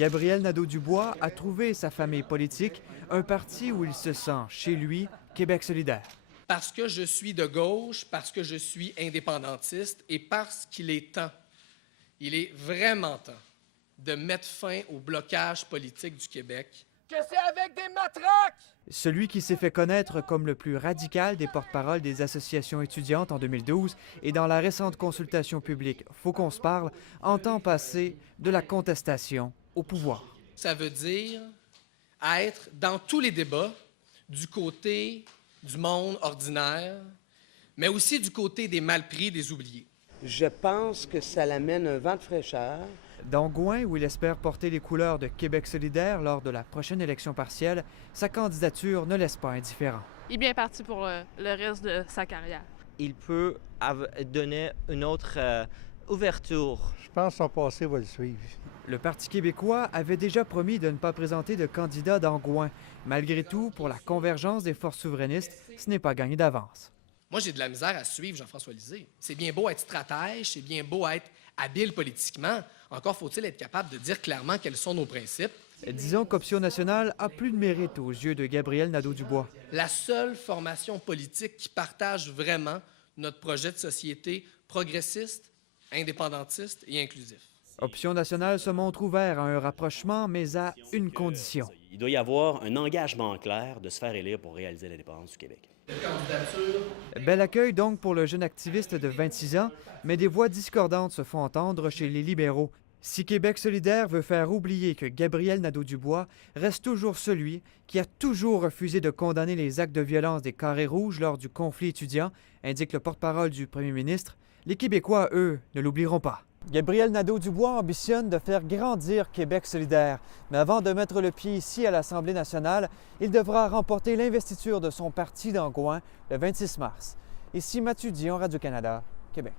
Gabriel Nadeau-Dubois a trouvé sa famille politique, un parti où il se sent chez lui, Québec solidaire. Parce que je suis de gauche, parce que je suis indépendantiste et parce qu'il est temps, il est vraiment temps de mettre fin au blocage politique du Québec. Que c'est avec des matraques! Celui qui s'est fait connaître comme le plus radical des porte-paroles des associations étudiantes en 2012 et dans la récente consultation publique Faut qu'on se parle, entend passer de la contestation au pouvoir. Ça veut dire être dans tous les débats du côté du monde ordinaire, mais aussi du côté des malpris, des oubliés. Je pense que ça l'amène un vent de fraîcheur. Dans Gouin, où il espère porter les couleurs de Québec solidaire lors de la prochaine élection partielle, sa candidature ne laisse pas indifférent. Il est bien parti pour le reste de sa carrière. Il peut donner une autre ouverture. Je pense que son passé va le suivre. Le Parti québécois avait déjà promis de ne pas présenter de candidat dans Gouin. Malgré tout, pour la convergence des forces souverainistes, ce n'est pas gagné d'avance. Moi, j'ai de la misère à suivre Jean-François Lisée. C'est bien beau être stratège, c'est bien beau être habile politiquement. Encore faut-il être capable de dire clairement quels sont nos principes. Disons qu'Option nationale a plus de mérite aux yeux de Gabriel Nadeau-Dubois. La seule formation politique qui partage vraiment notre projet de société progressiste, indépendantiste et inclusif. Option nationale se montre ouvert à un rapprochement, mais à une condition. Il doit y avoir un engagement clair de se faire élire pour réaliser l'indépendance du Québec. Bel accueil donc pour le jeune activiste de 26 ans, mais des voix discordantes se font entendre chez les libéraux. Si Québec solidaire veut faire oublier que Gabriel Nadeau-Dubois reste toujours celui qui a toujours refusé de condamner les actes de violence des Carrés rouges lors du conflit étudiant, indique le porte-parole du premier ministre, les Québécois, eux, ne l'oublieront pas. Gabriel Nadeau-Dubois ambitionne de faire grandir Québec solidaire. Mais avant de mettre le pied ici à l'Assemblée nationale, il devra remporter l'investiture de son parti dans Gouin le 26 mars. Ici Mathieu Dion, Radio-Canada, Québec.